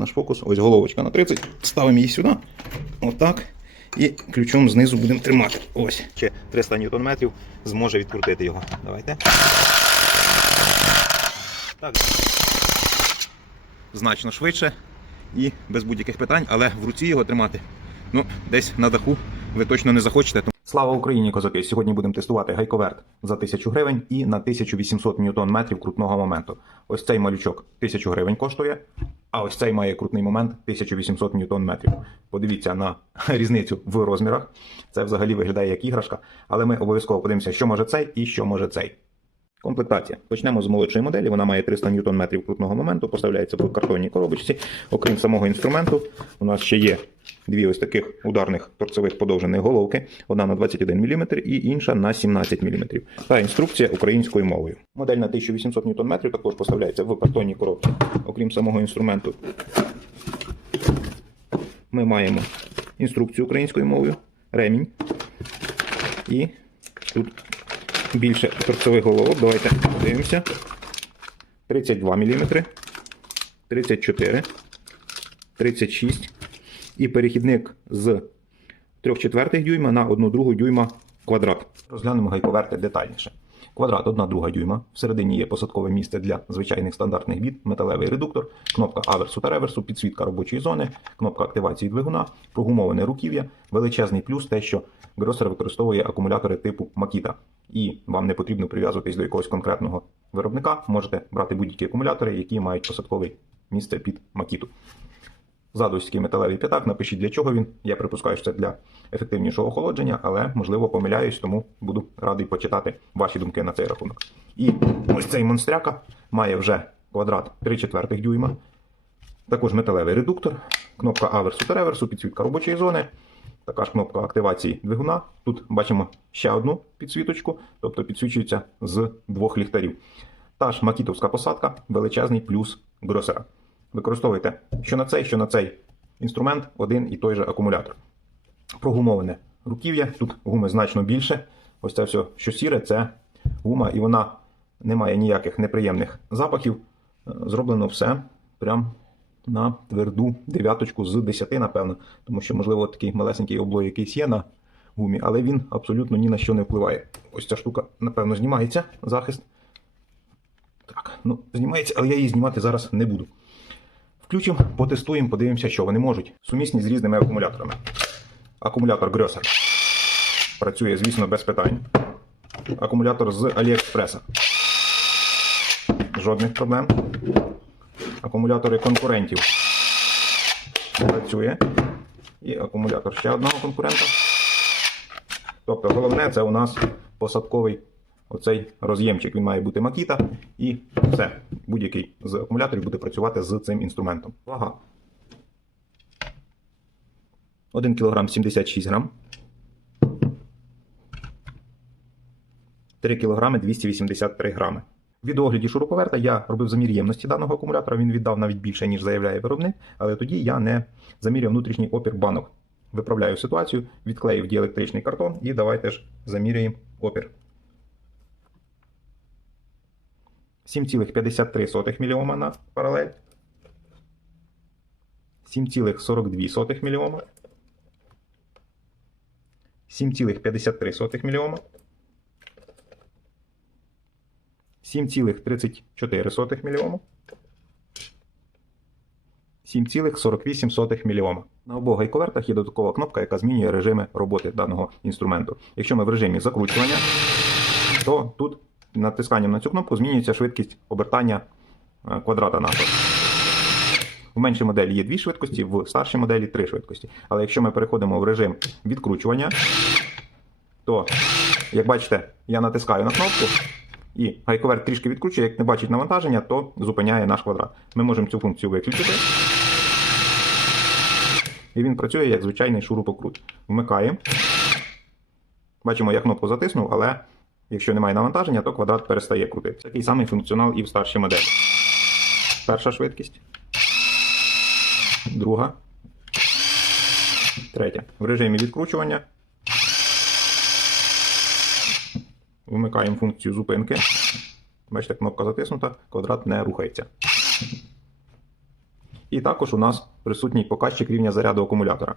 наш фокус. Ось головочка на 30. Ставимо її сюди. Отак. І ключом знизу будемо тримати. Ось. Ще 300 ньютон метрів зможе відкрутити його. Давайте. Так. Значно швидше і без будь-яких питань, але в руці його тримати. Ну, десь на даху ви точно не захочете. Слава Україні, козаки! Сьогодні будемо тестувати гайковерт за 1000 гривень і на 1800 ньютон метрів крутного моменту. Ось цей малючок 1000 гривень коштує, а ось цей має крутний момент 1800 ньютон метрів. Подивіться на різницю в розмірах. Це взагалі виглядає як іграшка, але ми обов'язково подивимося, що може цей і що може цей. Комплектація. Почнемо з молодшої моделі. Вона має 300 ньютон метрів крутного моменту, поставляється в картонній коробочці. Окрім самого інструменту, у нас ще є дві ось таких ударних торцевих подовжених головки: одна на 21 мм і інша на 17 мм. Та інструкція українською мовою. Модель на 1800 ньютон метрів також поставляється в картонній коробці. Окрім самого інструменту, ми маємо інструкцію українською мовою, ремінь і тут більше торцевих головок. Давайте подивимося. 32 мм, 34, 36 і перехідник з 3 четвертих дюйма на 1 другу дюйма квадрат. Розглянемо гайковерти детальніше. Квадрат 1 друга дюйма. Всередині є посадкове місце для звичайних стандартних бід, металевий редуктор, кнопка аверсу та реверсу, підсвітка робочої зони, кнопка активації двигуна, прогумоване руків'я. Величезний плюс те, що Гросер використовує акумулятори типу Makita. І вам не потрібно прив'язуватись до якогось конкретного виробника. Можете брати будь-які акумулятори, які мають посадкове місце під Makita. Такий металевий п'ятак. Напишіть для чого він. Я припускаю, що це для ефективнішого охолодження, але можливо помиляюсь, тому буду радий почитати ваші думки на цей рахунок. І ось цей монстряка має вже квадрат 3 четвертих дюйма. Також металевий редуктор, кнопка аверсу та реверсу, підсвітка робочої зони. Така ж кнопка активації двигуна. Тут бачимо ще одну підсвіточку, тобто підсвічується з двох ліхтарів. Та ж макітовська посадка, величезний плюс гросера. Використовуйте що на цей, що на цей інструмент один і той же акумулятор. Прогумоване руків'я. Тут гуми значно більше. Ось це все, що сіре, це гума, і вона не має ніяких неприємних запахів. Е, Зроблено все прям на тверду дев'яточку з 10, напевно. Тому що, можливо, такий малесенький облой якийсь є на гумі, але він абсолютно ні на що не впливає. Ось ця штука, напевно, знімається, захист. Так, ну, знімається, але я її знімати зараз не буду. Включимо, потестуємо, подивимося, що вони можуть. Сумісні з різними акумуляторами. Акумулятор Грьосер. Працює, звісно, без питань. Акумулятор з Аліекспреса. Жодних проблем. Акумулятори конкурентів. Працює. І акумулятор ще одного конкурента. Тобто головне це у нас посадковий оцей роз'ємчик. Він має бути макіта. І все. Будь-який з акумуляторів буде працювати з цим інструментом. Вага. 1 кг 76 грам. 3 кг 283 грами. В відеогляді шуруповерта я робив замір ємності даного акумулятора. Він віддав навіть більше, ніж заявляє виробник, але тоді я не заміряв внутрішній опір банок. Виправляю ситуацію, відклеїв діелектричний картон і давайте ж заміряємо опір. 7,53 мільйома на паралель. 7,42 мільйома. 7,53 мільйома. 7,34 мільйома. 7,48 мільйома. На обох гайковертах є додаткова кнопка, яка змінює режими роботи даного інструменту. Якщо ми в режимі закручування, то тут натисканням на цю кнопку змінюється швидкість обертання е, квадрата нашого. В меншій моделі є дві швидкості, в старшій моделі три швидкості. Але якщо ми переходимо в режим відкручування, то, як бачите, я натискаю на кнопку і гайковерт трішки відкручує, як не бачить навантаження, то зупиняє наш квадрат. Ми можемо цю функцію виключити. І він працює як звичайний шурупокрут. Вмикаємо. Бачимо, я кнопку затиснув, але якщо немає навантаження, то квадрат перестає крутитися. Такий самий функціонал і в старшій моделі. Перша швидкість. Друга. Третя. В режимі відкручування. Вмикаємо функцію зупинки. Бачите, кнопка затиснута, квадрат не рухається. І також у нас присутній показчик рівня заряду акумулятора.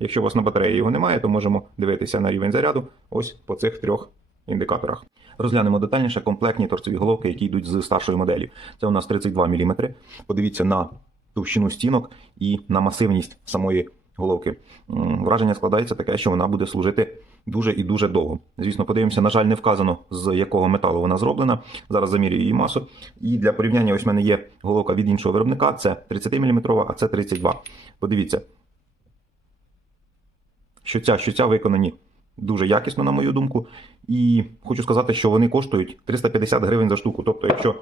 Якщо у вас на батареї його немає, то можемо дивитися на рівень заряду ось по цих трьох індикаторах. Розглянемо детальніше комплектні торцеві головки, які йдуть з старшої моделі. Це у нас 32 мм. Подивіться на товщину стінок і на масивність самої головки. Враження складається таке, що вона буде служити дуже і дуже довго. Звісно, подивимося, на жаль, не вказано, з якого металу вона зроблена. Зараз замірюю її масу. І для порівняння, ось в мене є головка від іншого виробника, це 30 мм, а це 32 Подивіться, що ця, що ця виконані дуже якісно, на мою думку. І хочу сказати, що вони коштують 350 гривень за штуку. Тобто, якщо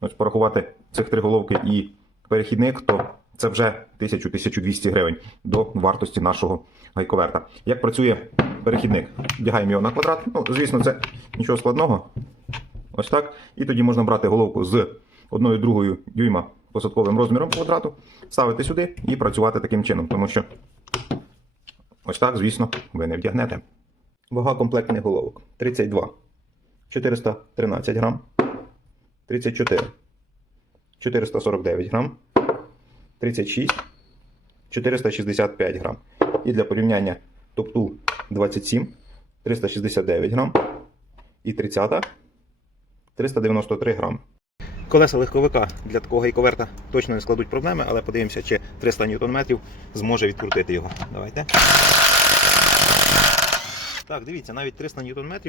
ось порахувати цих три головки і перехідник, то це вже 1000-1200 гривень до вартості нашого гайковерта. Як працює перехідник? Вдягаємо його на квадрат. Ну, звісно, це нічого складного. Ось так. І тоді можна брати головку з одною другою дюйма посадковим розміром квадрату, ставити сюди і працювати таким чином, тому що ось так, звісно, ви не вдягнете. Вага комплектних головок. 32, 413 грам, 34, 449 грам, 36, 465 грам. І для порівняння топ-тул 27, 369 грам. І 30, 393 грам. Колеса легковика для такого гайковерта точно не складуть проблеми, але подивимося, чи 300 Нм зможе відкрутити його. Давайте. Так, дивіться, навіть 300 Нм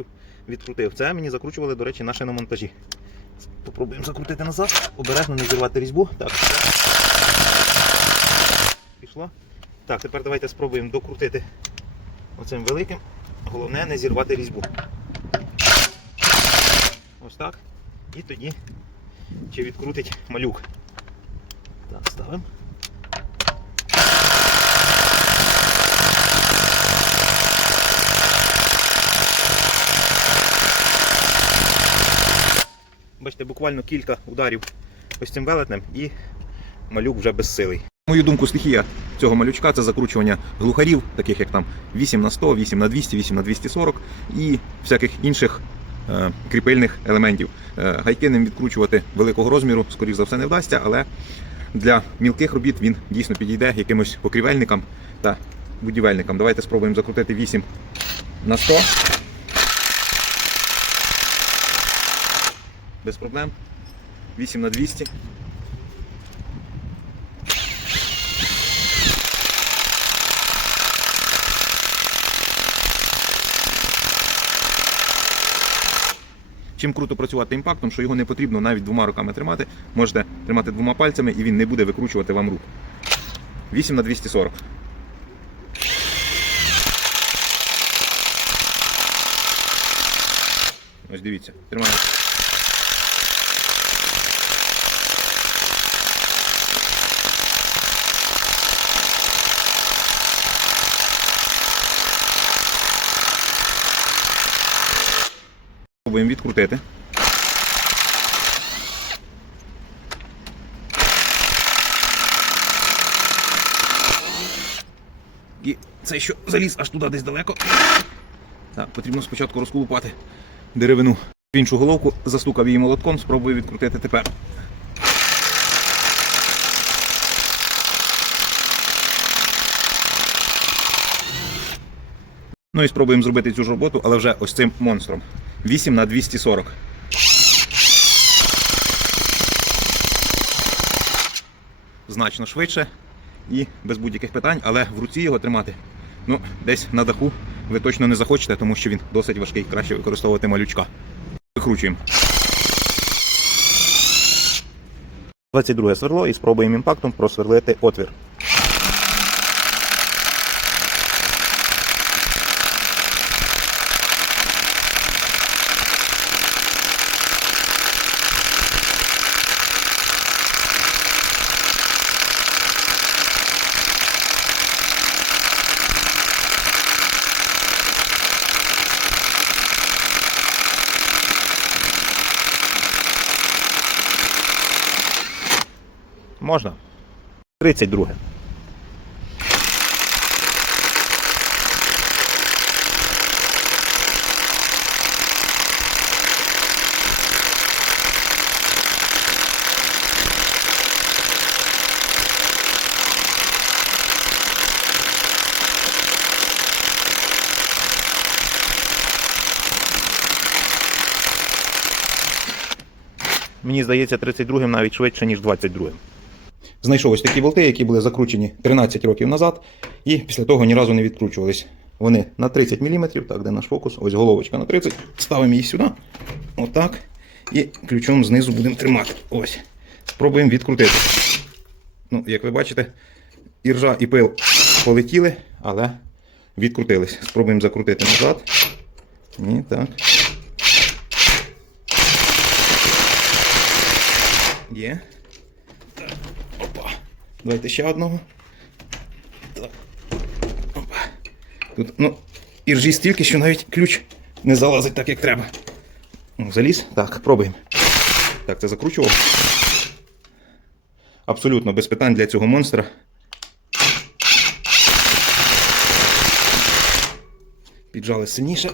відкрутив. Це мені закручували, до речі, на шиномонтажі. Попробуємо закрутити назад, обережно не зірвати різьбу. Так. Пішло. Так, тепер давайте спробуємо докрутити оцим великим. Головне не зірвати різьбу. Ось так. І тоді чи відкрутить малюк. Так, ставимо. Бачите, буквально кілька ударів ось цим велетнем і малюк вже безсилий. На мою думку, стихія цього малючка це закручування глухарів, таких як там 8 на 100, 8 на 200, 8 на 240 і всяких інших е, кріпильних елементів. Е, гайки ним відкручувати великого розміру, скоріш за все, не вдасться, але для мілких робіт він дійсно підійде якимось покрівельникам та будівельникам. Давайте спробуємо закрутити 8 на 100. Без проблем. 8 на 200. Чим круто працювати імпактом, що його не потрібно навіть двома руками тримати. Можете тримати двома пальцями і він не буде викручувати вам руку. 8 на 240. Ось дивіться, тримаємо. Спробуємо відкрутити. І це що заліз аж туди десь далеко. Так, потрібно спочатку розколупати деревину в іншу головку, застукав її молотком, спробую відкрутити тепер. Ну і спробуємо зробити цю ж роботу, але вже ось цим монстром. 8 на 240. Значно швидше і без будь-яких питань, але в руці його тримати. Ну, десь на даху ви точно не захочете, тому що він досить важкий, краще використовувати малючка. Викручуємо. 22 сверло і спробуємо імпактом просверлити отвір. Можна? 32. Мені здається, 32-м навіть швидше, ніж 22-м. Знайшов ось такі болти, які були закручені 13 років назад, і після того ні разу не відкручувались. Вони на 30 мм, так, де наш фокус, ось головочка на 30. Ставимо її сюди. Отак. І ключом знизу будемо тримати. Ось. Спробуємо відкрутити. Ну, як ви бачите, і ржа, і пил полетіли, але відкрутились. Спробуємо закрутити назад. Ні, так. Є. Давайте ще одного. Тут, ну, і ржі стільки, що навіть ключ не залазить так, як треба. Ну, Заліз? Так, пробуємо. Так, це закручував. Абсолютно без питань для цього монстра. Піджали сильніше.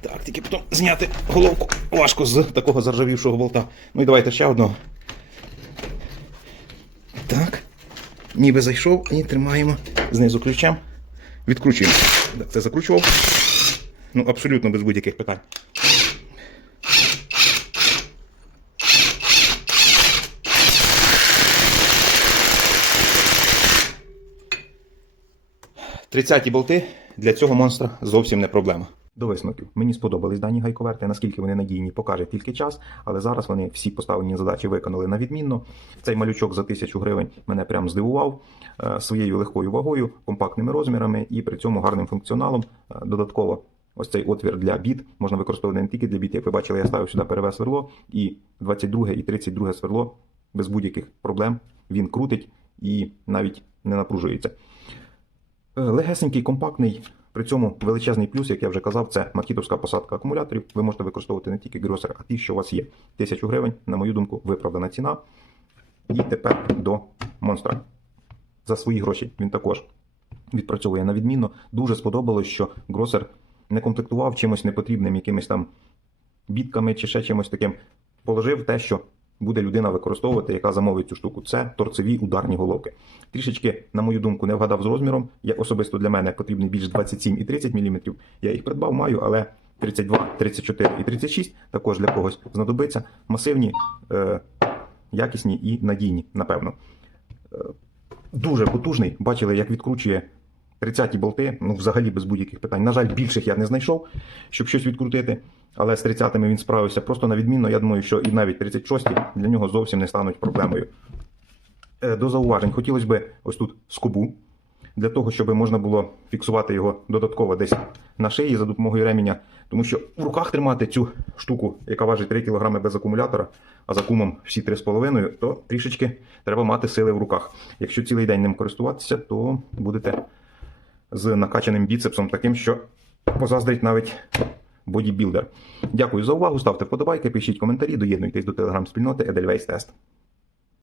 Так, тільки потім зняти головку важко з такого заржавівшого болта. Ну і давайте ще одного. Так. Ніби зайшов і тримаємо знизу ключем. Відкручуємо. Це закручував. Ну, абсолютно без будь-яких питань. Тридцяті болти для цього монстра зовсім не проблема. До висновків. Мені сподобались дані гайковерти, наскільки вони надійні, покаже тільки час, але зараз вони всі поставлені задачі виконали на відмінно. Цей малючок за тисячу гривень мене прям здивував е, своєю легкою вагою, компактними розмірами і при цьому гарним функціоналом. Е, Додатково ось цей отвір для біт можна використовувати не тільки для біт, як ви бачили, я ставив сюди переве сверло, і 22 і 32 сверло без будь-яких проблем він крутить і навіть не напружується. Е, Легесенький, компактний, при цьому величезний плюс, як я вже казав, це макітовська посадка акумуляторів. Ви можете використовувати не тільки гросер, а ті, що у вас є. Тисячу гривень, на мою думку, виправдана ціна. І тепер до монстра. За свої гроші він також відпрацьовує на відмінно. Дуже сподобалось, що гросер не комплектував чимось непотрібним, якимись там бітками чи ще чимось таким. Положив те, що буде людина використовувати, яка замовить цю штуку. Це торцеві ударні головки. Трішечки, на мою думку, не вгадав з розміром. Я особисто для мене потрібний більш 27 і 30 мм. Я їх придбав, маю, але 32, 34 і 36 також для когось знадобиться. Масивні, е, якісні і надійні, напевно. Е, дуже потужний. Бачили, як відкручує 30 болти, ну взагалі без будь-яких питань. На жаль, більших я не знайшов, щоб щось відкрутити. Але з 30-ми він справився просто на відмінно. Я думаю, що і навіть 36 для нього зовсім не стануть проблемою. Е, До зауважень хотілося б ось тут скобу, для того, щоб можна було фіксувати його додатково десь на шиї за допомогою ременя. Тому що в руках тримати цю штуку, яка важить 3 кг без акумулятора, а за кумом всі 3,5, то трішечки треба мати сили в руках. Якщо цілий день ним користуватися, то будете з накачаним біцепсом таким, що позаздрить навіть бодібілдер. Дякую за увагу. Ставте вподобайки, пишіть коментарі, доєднуйтесь до телеграм-спільноти Edelweiss Test.